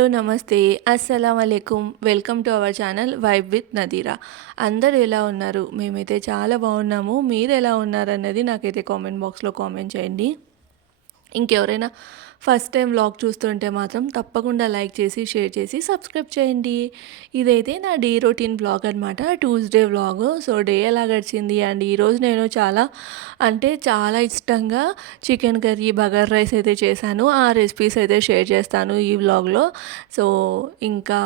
Hello నమస్తే అస్సలం అలైకుం welcome to our channel vibe with Nadira. అందరూ ఎలా ఉన్నారు? మేమైతే చాలా బాగున్నాము. మీరు ఎలా ఉన్నారన్నది నాకైతే కామెంట్ బాక్స్లో కామెంట్ చేయండి. ఇంకెవరైనా ఫస్ట్ టైం వ్లాగ్ చూస్తుంటే మాత్రం తప్పకుండా లైక్ చేసి షేర్ చేసి సబ్స్క్రైబ్ చేయండి. ఇదైతే నా డే రొటీన్ వ్లాగ్ అనమాట, ట్యూస్డే వ్లాగ్. సో డే ఎలా గడిచింది అండ్ ఈరోజు నేను చాలా ఇష్టంగా చికెన్ కర్రీ బగార్ రైస్ అయితే చేశాను. ఆ రెసిపీస్ అయితే షేర్ చేస్తాను ఈ వ్లాగ్లో. సో ఇంకా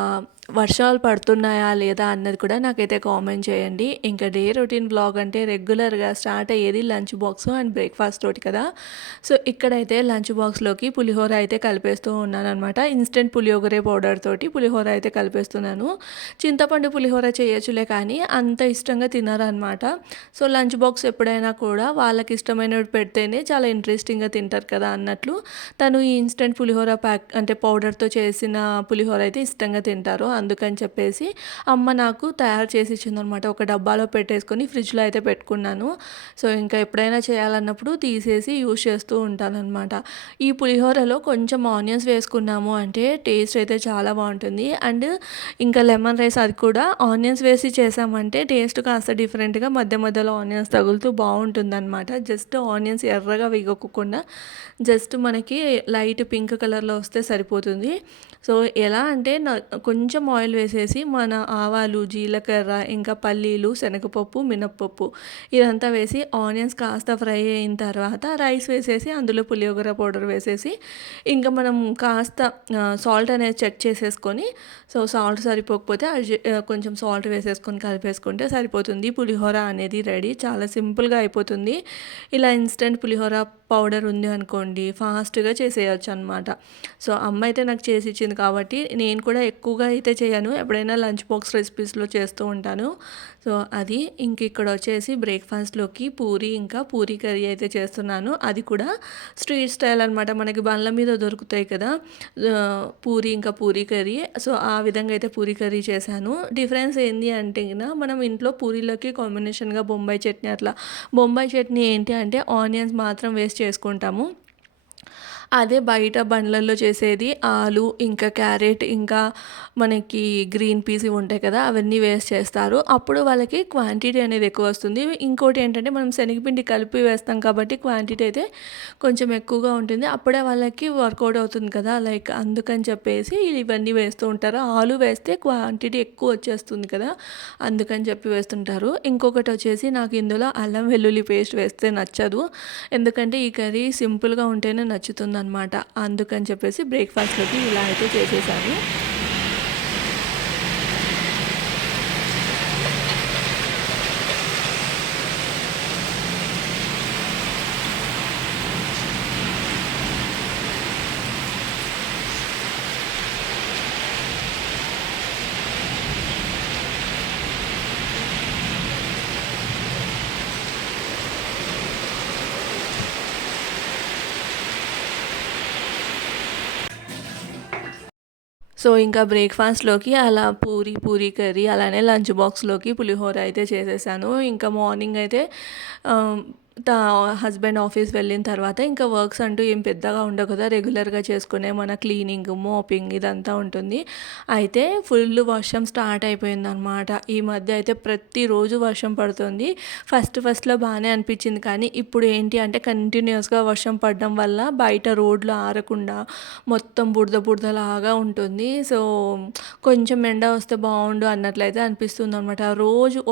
వర్షాలు పడుతున్నాయా లేదా అన్నది కూడా నాకైతే కామెంట్ చేయండి. ఇంకా డే రొటీన్ బ్లాగ్ అంటే రెగ్యులర్గా స్టార్ట్ అయ్యేది లంచ్ బాక్స్ అండ్ బ్రేక్ఫాస్ట్ తోటి కదా. సో ఇక్కడైతే లంచ్ బాక్స్లోకి పులిహోర అయితే కలిపేస్తూ ఉన్నాను అనమాట. ఇన్స్టెంట్ పులిహోరే పౌడర్ తోటి పులిహోర అయితే కలిపేస్తున్నాను. చింతపండు పులిహోర చేయొచ్చులే కానీ అంత ఇష్టంగా తినరనమాట. సో లంచ్ బాక్స్ ఎప్పుడైనా కూడా వాళ్ళకి ఇష్టమైనవి పెడితేనే చాలా ఇంట్రెస్టింగ్గా తింటారు కదా అన్నట్లు తను ఈ ఇన్స్టెంట్ పులిహోర ప్యాక్ అంటే పౌడర్తో చేసిన పులిహోర అయితే ఇష్టంగా తింటారు. అందుకని చెప్పేసి అమ్మ నాకు తయారు చేసి ఇచ్చిందనమాట. ఒక డబ్బాలో పెట్టేసుకొని ఫ్రిడ్జ్లో అయితే పెట్టుకున్నాను. సో ఇంకా ఎప్పుడైనా చేయాలన్నప్పుడు తీసేసి యూజ్ చేస్తూ ఉంటానన్నమాట. ఈ పులిహోరలో కొంచెం ఆనియన్స్ వేసుకున్నాము అంటే టేస్ట్ అయితే చాలా బాగుంటుంది. అండ్ ఇంకా లెమన్ రైస్ అది కూడా ఆనియన్స్ వేసి చేసామంటే టేస్ట్ కాస్త డిఫరెంట్గా మధ్య మధ్యలో ఆనియన్స్ తగులుతూ బాగుంటుందన్నమాట. జస్ట్ ఆనియన్స్ ఎర్రగా వేగకుండా జస్ట్ మనకి లైట్ పింక్ కలర్లో వస్తే సరిపోతుంది. సో ఎలా అంటే కొంచెం ఆయిల్ వేసేసి మన ఆవాలు, జీలకర్ర, ఇంకా పల్లీలు, శనగపప్పు, మినప్పప్పు ఇదంతా వేసి ఆనియన్స్ కాస్త ఫ్రై అయిన తర్వాత రైస్ వేసేసి అందులో పులిహోర పౌడర్ వేసేసి ఇంకా మనం కాస్త సాల్ట్ అనేది చెక్ చేసేసుకొని, సో సాల్ట్ సరిపోకపోతే కొంచెం సాల్ట్ వేసేసుకొని కలిపేసుకుంటే సరిపోతుంది. పులిహోర అనేది రెడీ, చాలా సింపుల్గా అయిపోతుంది. ఇలా ఇన్స్టెంట్ పులిహోర పౌడర్ ఉంది అనుకోండి ఫాస్ట్గా చేసేయచ్చు అనమాట. సో అమ్మ అయితే నాకు చేసి ఇచ్చింది కాబట్టి నేను కూడా ఎక్కువగా అయితే చేయను, ఎప్పుడైనా లంచ్ బాక్స్ రెసిపీస్లో చేస్తూ ఉంటాను. సో అది ఇంక ఇక్కడ వచ్చేసి బ్రేక్ఫాస్ట్లోకి పూరి ఇంకా పూరి కర్రీ అయితే చేస్తున్నాను. అది కూడా స్ట్రీట్ స్టైల్ అనమాట, మనకి బండ్ల మీద దొరుకుతాయి కదా పూరి ఇంకా పూరి కర్రీ. సో ఆ విధంగా అయితే పూరి కర్రీ చేశాను. డిఫరెన్స్ ఏంటి అంటే మనం ఇంట్లో పూరీలోకి కాంబినేషన్గా బొంబాయి చట్నీ, అట్లా బొంబాయి చట్నీ ఏంటి అంటే ఆనియన్స్ మాత్రం వేస్ట్ చేసుకుంటాము. అదే బయట బండ్లల్లో చేసేది ఆలు ఇంకా క్యారెట్ ఇంకా మనకి గ్రీన్ పీస్ ఇవి ఉంటాయి కదా అవన్నీ వేస్ట్ చేస్తారు. అప్పుడు వాళ్ళకి క్వాంటిటీ అనేది ఎక్కువ వస్తుంది. ఇంకోటి ఏంటంటే మనం శనగపిండి కలిపి వేస్తాం కాబట్టి క్వాంటిటీ అయితే కొంచెం ఎక్కువగా ఉంటుంది. అప్పుడే వాళ్ళకి వర్కౌట్ అవుతుంది కదా, లైక్ అందుకని చెప్పేసి ఇవన్నీ వేస్తూ ఉంటారు. ఆలు వేస్తే క్వాంటిటీ ఎక్కువ వచ్చేస్తుంది కదా, అందుకని చెప్పి వేస్తుంటారు. ఇంకొకటి వచ్చేసి నాకు ఇందులో అల్లం వెల్లుల్లి పేస్ట్ వేస్తే నచ్చదు, ఎందుకంటే ఈ కర్రీ సింపుల్గా ఉంటేనే నచ్చుతుంది అనమాట. అందుకని చెప్పేసి బ్రేక్ఫాస్ట్లోకి ఇలా అయితే చేసేసాను. సో ఇంకా బ్రేక్ఫాస్ట్లోకి అలా పూరి కర్రీ, అలానే లంచ్ బాక్స్లోకి పులిహోర అయితే చేసేసాను. ఇంకా మార్నింగ్ అయితే హస్బెండ్ ఆఫీస్ వెళ్ళిన తర్వాత ఇంకా వర్క్స్ అంటూ ఏం పెద్దగా ఉండవు కదా, రెగ్యులర్గా చేసుకునే మన క్లీనింగ్, మోపింగ్ ఇదంతా ఉంటుంది. అయితే ఫుల్ వర్షం స్టార్ట్ అయిపోయిందనమాట. ఈ మధ్య అయితే ప్రతిరోజు వర్షం పడుతుంది. ఫస్ట్లో బాగానే అనిపించింది, కానీ ఇప్పుడు ఏంటి అంటే కంటిన్యూస్గా వర్షం పడడం వల్ల బయట రోడ్లు ఆరకుండా మొత్తం బురదలాగా ఉంటుంది. సో కొంచెం ఎండ వస్తే బాగుండు అన్నట్లయితే అనిపిస్తుంది అనమాట.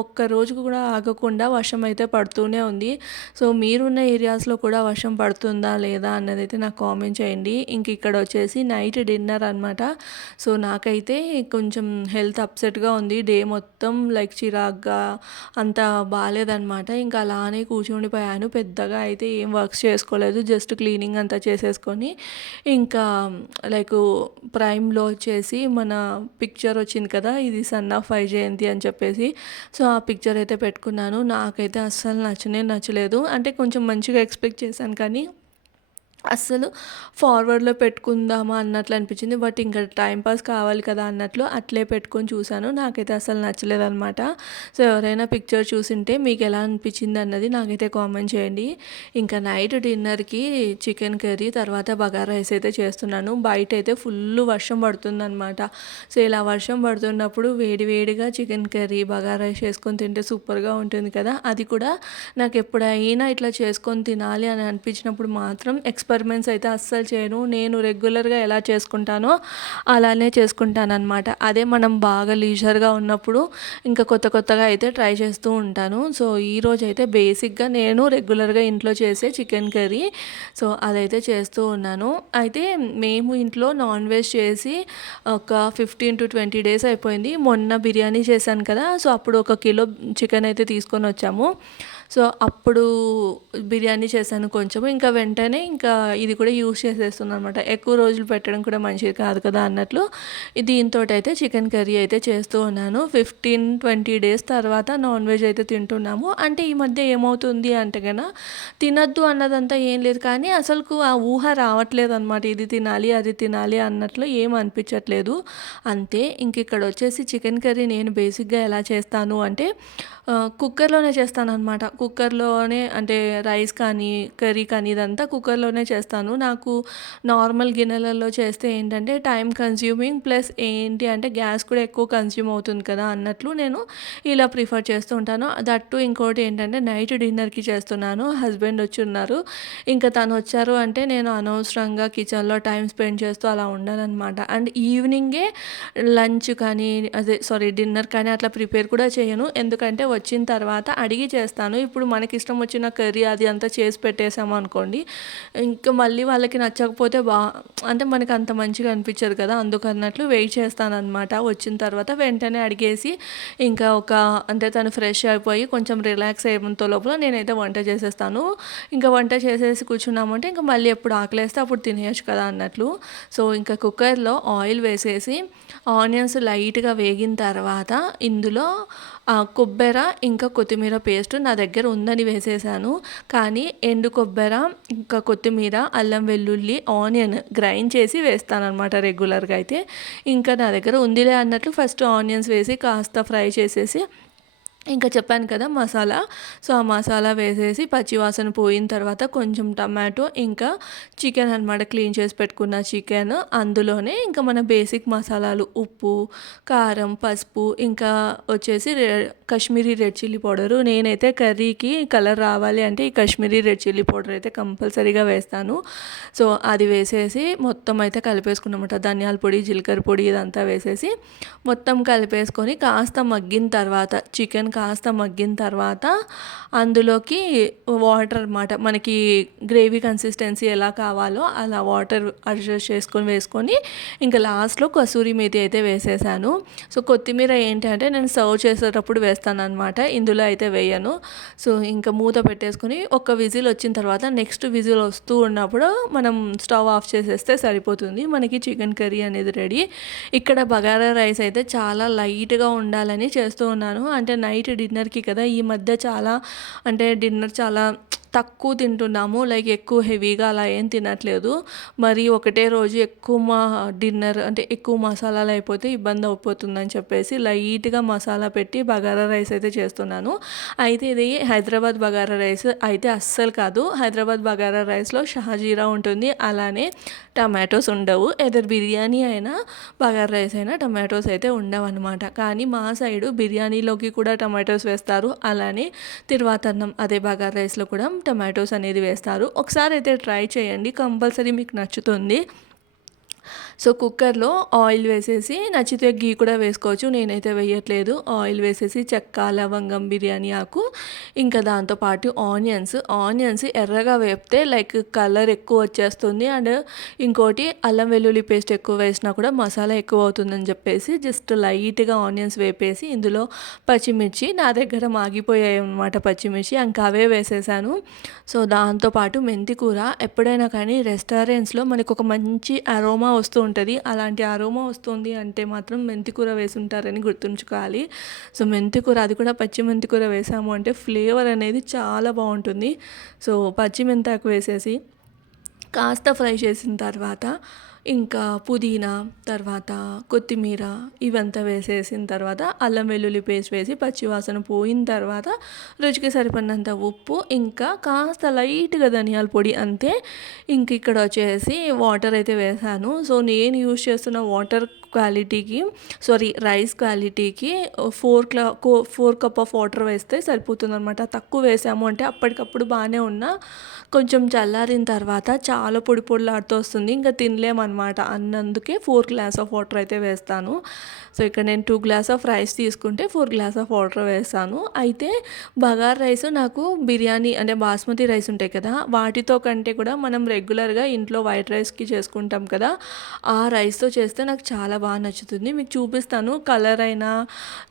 ఒక్క రోజు కూడా ఆగకుండా వర్షం అయితే పడుతూనే ఉంది. సో మీరున్న ఏరియాస్లో కూడా వర్షం పడుతుందా లేదా అన్నదైతే నాకు కామెంట్ చేయండి. ఇంక ఇక్కడ వచ్చేసి నైట్ డిన్నర్ అనమాట. సో నాకైతే కొంచెం హెల్త్ అప్సెట్గా ఉంది, డే మొత్తం లైక్ చిరాగ్గా అంత బాగాలేదనమాట. ఇంకా అలానే కూర్చుండిపోయాను, పెద్దగా అయితే ఏం వర్క్స్ చేసుకోలేదు, జస్ట్ క్లీనింగ్ అంతా చేసేసుకొని ఇంకా లైక్ ప్రైమ్లో వచ్చేసి మన పిక్చర్ వచ్చింది కదా, ఇది సన్ ఆఫ్ వైజయంతి అని చెప్పేసి. సో ఆ పిక్చర్ అయితే పెట్టుకున్నాను. నాకైతే అస్సలు నచ్చలేదు, అంటే కొంచెం మంచిగా ఎక్స్పెక్ట్ చేశాను కానీ అస్సలు ఫార్వర్డ్‌లో పెట్టుకుందామా అన్నట్లు అనిపించింది. బట్ ఇంకా టైమ్ పాస్ కావాలి కదా అన్నట్లు అట్లే పెట్టుకొని చూసాను. నాకైతే అస్సలు నచ్చలేదనమాట. సో, ఎవరైనా పిక్చర్ చూసుంటే మీకెలా అనిపించింది అన్నది నాకైతే కామెంట్ చేయండి. ఇంకా నైట్ డిన్నర్‌కి చికెన్ కర్రీ తర్వాత బగారా రైస్ అయితే చేస్తున్నాను. బయటైతే ఫుల్లు వర్షం పడుతుందనమాట. సో, ఇలా వర్షం పడుతున్నప్పుడు వేడి వేడిగా చికెన్ కర్రీ, బగారా రైస్ చేసుకొని తింటే సూపర్‌గా ఉంటుంది కదా! అది కూడా నాకెప్పుడైనా ఇట్లా చేసుకొని తినాలి అని అనిపించినప్పుడు మాత్రం ఎక్స్‌పెరిమెంట్స్ అయితే అస్సలు చేయను. నేను రెగ్యులర్‌గా ఎలా చేసుకుంటానో అలానే చేసుకుంటాననమాట. అదే మనం బాగా లీజర్‌గా ఉన్నప్పుడు ఇంకా కొత్త కొత్తగా అయితే ట్రై చేస్తూ ఉంటాను. సో, ఈరోజైతే బేసిక్‌గా నేను రెగ్యులర్‌గా ఇంట్లో చేసే చికెన్ కర్రీ, సో, అదైతే చేస్తూ ఉన్నాను. అయితే మేము ఇంట్లో నాన్ వెజ్ చేసి ఒక 15-20 డేస్ అయిపోయింది. మొన్న బిర్యానీ చేశాను కదా! సో, అప్పుడు ఒక కిలో చికెన్ అయితే తీసుకొనొచ్చాము. సో, అప్పుడు బిర్యానీ చేశాను కొంచెము. ఇంకా వెంటనే ఇంకా ఇది కూడా యూజ్ చేసేస్తున్నాననమాట. ఎక్కువ రోజులు పెట్టడం కూడా మంచిది కాదు కదా అన్నట్లు దీనితోటైతే చికెన్ కర్రీ అయితే చేస్తూ ఉన్నాను. 15-20 డేస్ తర్వాత నాన్ వెజ్ అయితే తింటున్నాము. అంటే ఈ మధ్య ఏమవుతుంది అంటే గన తినొద్దు అన్నదంతా ఏం లేదు, కానీ అసలుకు ఆ ఊహ రావట్లేదనమాట. ఇది తినాలి, అది తినాలి అన్నట్లు ఏం అనిపించట్లేదు. అంతే. ఇంక ఇక్కడొచ్చేసి చికెన్ కర్రీ నేను బేసిక్‌గా ఎలా చేస్తాను అంటే కుక్కర్‌లోనే చేస్తాననమాట. కుక్కర్‌లోనే అంటే రైస్ కానీ, కర్రీ కానీ ఇదంతా కుక్కర్‌లోనే చేస్తాను. నాకు నార్మల్ గిన్నెలలో చేస్తే ఏంటంటే టైమ్ కన్స్యూమింగ్ ప్లస్ ఏంటి అంటే గ్యాస్ కూడా ఎక్కువ కన్స్యూమ్ అవుతుంది కదా అన్నట్లు నేను ఇలా ప్రిఫర్ చేస్తూ ఉంటాను. దట్ టూ ఇంకోటి ఏంటంటే నైట్ డిన్నర్‌కి చేస్తున్నాను. హస్బెండ్ వచ్చున్నారు. ఇంకా తనొచ్చారు అంటే నేను అనవసరంగా కిచెన్‌లో టైమ్ స్పెండ్ చేస్తూ అలా ఉండననమాట. అండ్ ఈవినింగే లంచ్ కానీ డిన్నర్ కానీ అట్లా ప్రిపేర్ కూడా చేయను. ఎందుకంటే వచ్చిన తర్వాత అడిగి చేస్తాను. ఇప్పుడు మనకిష్టం వచ్చిన కర్రీ అది అంతా చేసి పెట్టేసాము అనుకోండి, ఇంకా మళ్ళీ వాళ్ళకి నచ్చకపోతే అంటే మనకు అంత మంచిగా అనిపించదు కదా! అందుకన్నట్లు వెయిట్ చేస్తాననమాట. వచ్చిన తర్వాత వెంటనే అడిగేసి ఇంకా అంటే తను ఫ్రెష్ అయిపోయి కొంచెం రిలాక్స్ అయ్యేంత లోపల నేనైతే వంట చేసేస్తాను. ఇంకా వంట చేసేసి కూర్చున్నామంటే ఇంకా మళ్ళీ ఎప్పుడు ఆకలేస్తే అప్పుడు తినేయొచ్చు కదా అన్నట్లు. సో, ఇంకా కుక్కర్‌లో ఆయిల్ వేసేసి ఆనియన్స్ లైట్‌గా వేగిన తర్వాత ఇందులో కొబ్బెర ఇంకా కొత్తిమీర పేస్ట్ నా దగ్గర ఉందని వేసేసాను. కానీ ఎండు కొబ్బెర, ఇంకా కొత్తిమీర, అల్లం వెల్లుల్లి, ఆనియన్ గ్రైండ్ చేసి వేస్తాననమాట రెగ్యులర్‌గా అయితే. ఇంకా నా దగ్గర ఉందిలే అన్నట్లు ఫస్ట్ ఆనియన్స్ వేసి కాస్త ఫ్రై చేసేసి ఇంకా చెప్పాను కదా మసాలా. సో, ఆ మసాలా వేసేసి పచ్చివాసన పోయిన తర్వాత కొంచెం టమాటో ఇంకా చికెన్ అనమాట, క్లీన్ చేసి పెట్టుకున్న చికెన్ అందులోనే ఇంకా మన బేసిక్ మసాలాలు ఉప్పు, కారం, పసుపు ఇంకా వచ్చేసి కాశ్మీరీ రెడ్ చిల్లీ పౌడరు. నేనైతే కర్రీకి కలర్ రావాలి అంటే ఈ కాశ్మీరీ రెడ్ చిల్లీ పౌడర్ అయితే కంపల్సరీగా వేస్తాను. సో, అది వేసేసి మొత్తం అయితే కలిపేసుకున్నమాట. ధనియాల పొడి, జీలకర్ర పొడి ఇదంతా వేసేసి మొత్తం కలిపేసుకొని కాస్త మగ్గిన తర్వాత చికెన్ కాస్త మగ్గిన తర్వాత అందులోకి వాటర్ అనమాట, మనకి గ్రేవీ కన్సిస్టెన్సీ ఎలా కావాలో అలా వాటర్ అడ్జస్ట్ చేసుకొని వేసుకొని ఇంకా లాస్ట్లో కసూరి మేతి అయితే వేసేసాను. సో, కొత్తిమీర ఏంటి అంటే నేను సర్వ్ చేసేటప్పుడు వేస్తానన్నమాట, ఇందులో అయితే వేయను. సో, ఇంకా మూత పెట్టేసుకొని ఒక విజిల్ వచ్చిన తర్వాత నెక్స్ట్ విజిల్ వస్తూ ఉన్నప్పుడు మనం స్టవ్ ఆఫ్ చేసేస్తే సరిపోతుంది. మనకి చికెన్ కర్రీ అనేది రెడీ. ఇక్కడ బగారా రైస్ అయితే చాలా లైట్‌గా ఉండాలని చేస్తూ ఉన్నాను. అంటే నైట్ డిన్నర్‌కి కదా! ఈ మధ్య చాలా అంటే డిన్నర్ చాలా తక్కువ తింటున్నాము. లైక్ ఎక్కువ హెవీగా అలా ఏం తినట్లేదు. మరి ఒకటే రోజు ఎక్కువ డిన్నర్ అంటే ఎక్కువ మసాలాలు అయిపోతే ఇబ్బంది అయిపోతుందని చెప్పేసి లైట్‌గా మసాలా పెట్టి బగారా రైస్ అయితే చేస్తున్నాను. అయితే ఇది హైదరాబాద్ బగారా రైస్ అయితే అస్సలు కాదు. హైదరాబాద్ బగారా రైస్‌లో షాజీరా ఉంటుంది. అలానే టమాటోస్ ఉండవు. ఎదర్ బిర్యానీ అయినా బగారా రైస్ అయినా టమాటోస్ అయితే ఉండవన్నమాట. కానీ మా సైడు బిర్యానీలోకి కూడా టమాటోస్ వేస్తారు. అలానే తిరువాతన్నం అదే బగారా రైస్‌లో కూడా టమాటోస్ అనేది వేస్తారు. ఒకసారి అయితే ట్రై చేయండి, కంపల్సరీ మీకు నచ్చుతుంది. సో, కుక్కర్‌లో ఆయిల్ వేసేసి నచ్చితే ఘీ కూడా వేసుకోవచ్చు. నేనైతే వేయట్లేదు. ఆయిల్ వేసేసి చెక్క, లవంగం, బిర్యానీ ఆకు ఇంకా దాంతోపాటు ఆనియన్స్ ఎర్రగా వేపితే లైక్ కలర్ ఎక్కువ వచ్చేస్తుంది. అండ్ ఇంకోటి అల్లం వెల్లుల్లి పేస్ట్ ఎక్కువ వేసినా కూడా మసాలా ఎక్కువ అవుతుందని చెప్పేసి జస్ట్ లైట్‌గా ఆనియన్స్ వేపేసి ఇందులో పచ్చిమిర్చి నా దగ్గర మాగిపోయాయి అన్నమాట పచ్చిమిర్చి, ఇంకా అవే వేసేసాను. సో, దాంతోపాటు మెంతి కూర ఎప్పుడైనా కానీ రెస్టారెంట్స్‌లో మనకు ఒక మంచి అరోమా వస్తూ ఉంటది. అలాంటి అరోమా వస్తుంది అంటే మాత్రం మెంతి కూర వేసుంటారని గుర్తుంచుకోవాలి. సో, మెంతి కూర అది కూడా పచ్చి మెంతి కూర వేసాము అంటే ఫ్లేవర్ అనేది చాలా బాగుంటుంది. సో, పచ్చి మెంతాకు వేసేసి కాస్త ఫ్రై చేసిన తర్వాత ఇంకా పుదీనా, తర్వాత కొత్తిమీర ఇవంతా వేసేసిన తర్వాత అల్లం వెల్లుల్లి పేస్ట్ వేసి పచ్చివాసన పోయిన తర్వాత రుచికి సరిపడినంత ఉప్పు, ఇంకా కాస్త లైట్‌గా ధనియాల పొడి అంతే. ఇంక ఇక్కడ వచ్చేసి వాటర్ అయితే వేశాను. సో, నేను యూజ్ చేస్తున్న వాటర్ క్వాలిటీకి రైస్ క్వాలిటీకి 4 కప్ ఆఫ్ వాటర్ వేస్తే సరిపోతుందనమాట. తక్కువ వేసాము అంటే అప్పటికప్పుడు బాగానే ఉన్నా కొంచెం చల్లారిన తర్వాత చాలా పొడి పొడిలాడుతూ వస్తుంది. ఇంకా తినలేమనమాట. అన్నందుకే 4 గ్లాస్ ఆఫ్ వాటర్ అయితే వేస్తాను. సో, ఇక్కడ నేను 2 గ్లాస్ ఆఫ్ రైస్ తీసుకుంటే 4 గ్లాస్ ఆఫ్ వాటర్ వేస్తాను. అయితే బగారా రైస్ నాకు బిర్యానీ అంటే బాస్మతి రైస్ ఉంటాయి కదా, వాటితో కంటే కూడా మనం రెగ్యులర్గా ఇంట్లో వైట్ రైస్కి చేసుకుంటాం కదా, ఆ రైస్తో చేస్తే నాకు చాలా బాగా నచ్చుతుంది. మీకు చూపిస్తాను కలర్ అయినా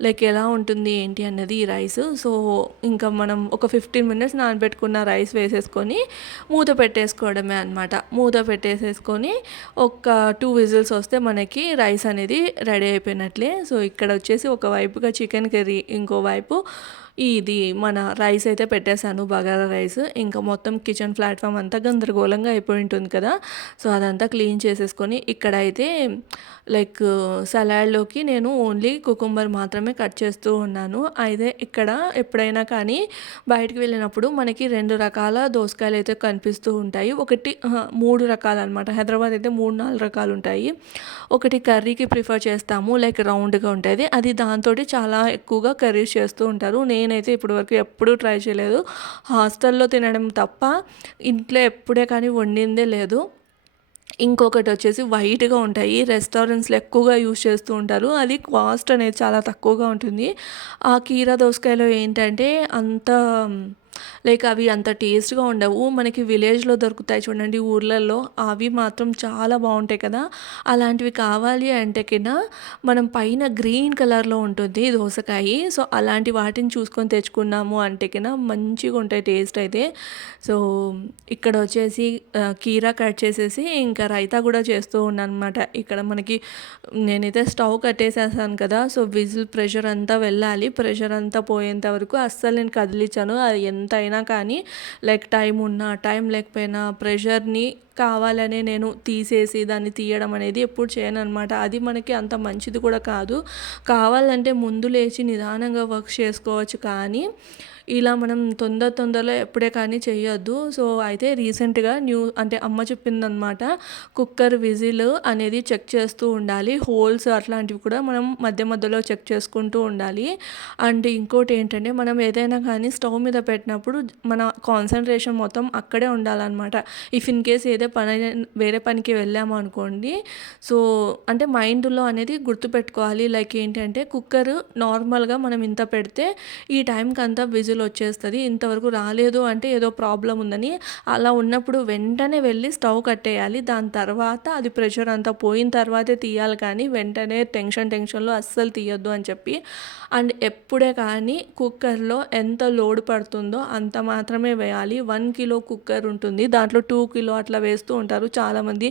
లైక్ ఎలా ఉంటుంది ఏంటి అన్నది ఈ రైస్. సో, ఇంకా మనం ఒక 15 మినిట్స్ నానబెట్టుకున్న రైస్ వేసేసుకొని మూత పెట్టేసుకోవడమే అనమాట. మూత పెట్టేసేసుకొని ఒక 2 విజిల్స్ వస్తే మనకి రైస్ అనేది రెడీ అయిపోయినట్లే. సో, ఇక్కడ వచ్చేసి ఒకవైపుగా చికెన్ కర్రీ, ఇంకోవైపు ఇది మన రైస్ అయితే పెట్టేశాను, బగారా రైస్. ఇంకా మొత్తం కిచెన్ ప్లాట్ఫామ్ అంతా గందరగోళంగా అయిపోయి ఉంటుంది కదా, సో అదంతా క్లీన్ చేసేసుకొని ఇక్కడైతే లైక్ సలాడ్లోకి నేను ఓన్లీ కుకుంబర్ మాత్రమే కట్ చేస్తూ ఉన్నాను. అయితే ఇక్కడ ఎప్పుడైనా కానీ బయటికి వెళ్ళినప్పుడు మనకి 2 రకాల దోసకాయలు అయితే కనిపిస్తూ ఉంటాయి. 3 రకాలు అనమాట. హైదరాబాద్ అయితే 3-4 రకాలు ఉంటాయి. ఒకటి కర్రీకి ప్రిఫర్ చేస్తాము, లైక్ రౌండ్గా ఉంటుంది. అది దాంతో చాలా ఎక్కువగా కర్రీస్ చేస్తూ ఉంటారు. నేనైతే ఇప్పటివరకు ఎప్పుడూ ట్రై చేయలేదు. హాస్టల్లో తినడం తప్ప ఇంట్లో ఎప్పుడే కానీ వండిందే లేదు. ఇంకొకటి వచ్చేసి వైట్గా ఉంటాయి, రెస్టారెంట్స్లో ఎక్కువగా యూజ్ చేస్తూ ఉంటారు. అది కాస్ట్ అనేది చాలా తక్కువగా ఉంటుంది. ఆ కీరా దోసకాయలో ఏంటంటే అంత లైక్ అవి అంత టేస్ట్గా ఉండవు. మనకి విలేజ్లో దొరుకుతాయి చూడండి ఊర్లలో, అవి మాత్రం చాలా బాగుంటాయి కదా. అలాంటివి కావాలి అంటే కింద మనం పైన గ్రీన్ కలర్లో ఉంటుంది దోసకాయ. సో, అలాంటి వాటిని చూసుకొని తెచ్చుకున్నాము అంటే కింద మంచిగా ఉంటాయి టేస్ట్ అయితే. సో, ఇక్కడ వచ్చేసి కీరా కట్ చేసేసి ఇంకా రైతా కూడా చేస్తూ ఉన్నాను అనమాట. ఇక్కడ మనకి నేనైతే స్టవ్ కట్టేసేసాను కదా, సో విజిల్ ప్రెషర్ అంతా వెళ్ళాలి. ప్రెషర్ అంతా పోయేంత వరకు అస్సలు నేను కదిలించాను. అది ఎంత అయినా కానీ లైక్ టైం ఉన్నా టైం లేకపోయినా ప్రెషర్ని కావాలనే నేను తీసేసి దాన్ని తీయడం అనేది ఎప్పుడు చేయను అనమాట. అది మనకి అంత మంచిది కూడా కాదు. కావాలంటే ముందు లేచి నిదానంగా వర్క్ చేసుకోవచ్చు, కానీ ఇలా మనం తొందరలో ఎప్పుడే కానీ చేయొద్దు. సో, అయితే రీసెంట్గా అంటే అమ్మ చెప్పిందనమాట, కుక్కర్ విజిల్ అనేది చెక్ చేస్తూ ఉండాలి. హోల్స్ అట్లాంటివి కూడా మనం మధ్య మధ్యలో చెక్ చేసుకుంటూ ఉండాలి. అండ్ ఇంకోటి ఏంటంటే మనం ఏదైనా కానీ స్టవ్ మీద పెట్టినప్పుడు మన కాన్సన్ట్రేషన్ మొత్తం అక్కడే ఉండాలన్నమాట. ఇఫ్ ఇన్ కేస్ వేరే పనికి వెళ్ళాము అనుకోండి, సో అంటే మైండ్లో అనేది గుర్తుపెట్టుకోవాలి. లైక్ ఏంటంటే కుక్కర్ నార్మల్గా మనం ఇంత పెడితే ఈ టైంకి అంతా విజిల్ వచ్చేస్తుంది, ఇంతవరకు రాలేదు అంటే ఏదో ప్రాబ్లం ఉందని. అలా ఉన్నప్పుడు వెంటనే వెళ్ళి స్టవ్ కట్టేయాలి. దాని తర్వాత అది ప్రెషర్ అంతా పోయిన తర్వాతే తీయాలి, కానీ వెంటనే టెన్షన్లో అస్సలు తీయొద్దు అని చెప్పి. అండ్ ఎప్పుడే కానీ కుక్కర్లో ఎంత లోడ్ పడుతుందో అంత మాత్రమే వేయాలి. 1 కిలో కుక్కర్ ఉంటుంది, దాంట్లో 2 కిలో అట్లా వేస్తూ ఉంటారు చాలామంది.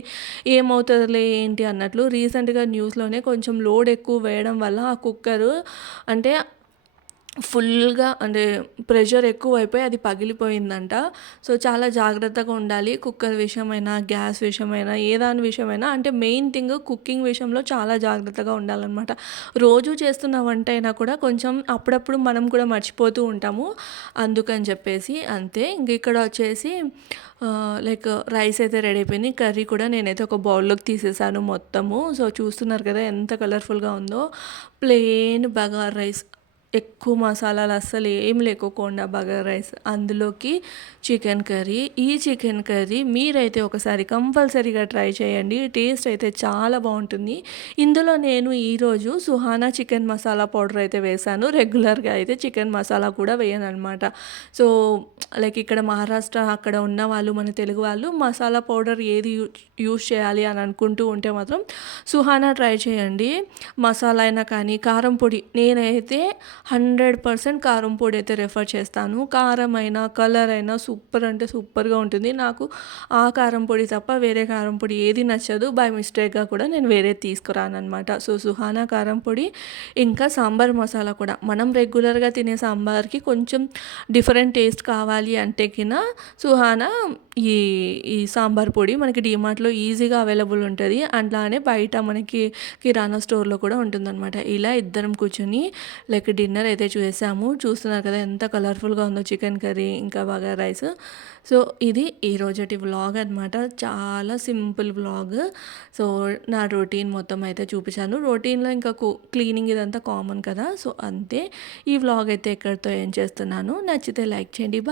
ఏమవుతుందిలే ఏంటి అన్నట్లు. రీసెంట్గా న్యూస్లోనే కొంచెం లోడ్ ఎక్కువ వేయడం వల్ల ఆ కుక్కరు అంటే ఫుల్గా అంటే ప్రెషర్ ఎక్కువైపోయి అది పగిలిపోయిందంట. సో, చాలా జాగ్రత్తగా ఉండాలి కుక్కర్ విషయమైనా, గ్యాస్ విషయమైనా, ఏ దాని విషయమైనా. అంటే మెయిన్ థింగ్ కుకింగ్ విషయంలో చాలా జాగ్రత్తగా ఉండాలన్నమాట. రోజు చేస్తున్న వంట అయినా కూడా కొంచెం అప్పుడప్పుడు మనం కూడా మర్చిపోతూ ఉంటాము, అందుకని చెప్పేసి అంతే. ఇంక ఇక్కడ వచ్చేసి లైక్ రైస్ అయితే రెడీ అయిపోయింది. కర్రీ కూడా నేనైతే ఒక బౌల్లోకి తీసేసాను మొత్తము. సో, చూస్తున్నారు కదా ఎంత కలర్ఫుల్గా ఉందో. ప్లెయిన్ బగారా రైస్, ఎక్కువ మసాలాలు అస్సలు ఏం లేకోకుండా బగారా రైస్, అందులోకి చికెన్ కర్రీ. ఈ చికెన్ కర్రీ మీరైతే ఒకసారి కంపల్సరీగా ట్రై చేయండి, టేస్ట్ అయితే చాలా బాగుంటుంది. ఇందులో నేను ఈరోజు సుహానా చికెన్ మసాలా పౌడర్ అయితే వేసాను. రెగ్యులర్గా అయితే చికెన్ మసాలా కూడా వేయను అనమాట. సో, లైక్ ఇక్కడ మహారాష్ట్ర అక్కడ ఉన్న వాళ్ళు, మన తెలుగు వాళ్ళు మసాలా పౌడర్ ఏది యూజ్ చేయాలి అని అనుకుంటూ ఉంటే మాత్రం సుహానా ట్రై చేయండి. మసాలా అయినా కానీ కారం పొడి, నేనైతే 100% కారం పొడి అయితే రిఫర్ చేస్తాను. కారం అయినా, కలర్ అయినా సూపర్ అంటే సూపర్‌గా ఉంటుంది. నాకు ఆ కారం పొడి తప్ప వేరే కారం పొడి ఏది నచ్చదు. బై మిస్టేక్‌గా కూడా నేను వేరేది తీసుకురాననమాట. సో, సుహానా కారం పొడి, ఇంకా సాంబార్ మసాలా కూడా. మనం రెగ్యులర్‌గా తినే సాంబార్‌కి కొంచెం డిఫరెంట్ టేస్ట్ కావాలి అంటే సుహానా ఈ ఈ సాంబార్ పొడి మనకి డీమార్ట్‌లో ఈజీగా అవైలబుల్ ఉంటది. అట్లానే బయట మనకి కిరాణా స్టోర్‌లో కూడా ఉంటుందనమాట. ఇలా ఇద్దరం కూర్చొని డిన్నర్ అయితే చేసాము. చూస్తున్నారు కదా ఎంత కలర్‌ఫుల్‌గా ఉందో చికెన్ కర్రీ, ఇంకా బగారా రైస్. సో, ఇది ఈరోజటి వ్లాగ్ అనమాట. చాలా సింపుల్ వ్లాగ్. సో, నా రొటీన్ మొత్తం అయితే చూపించాను. రొటీన్‌లో ఇంకా క్లీనింగ్ ఇదంతా కామన్ కదా! సో, అంతే. ఈ వ్లాగ్ అయితే ఇక్కడితో ఎండ్ చేస్తున్నాను. నచ్చితే లైక్ చేయండి. బాయ్.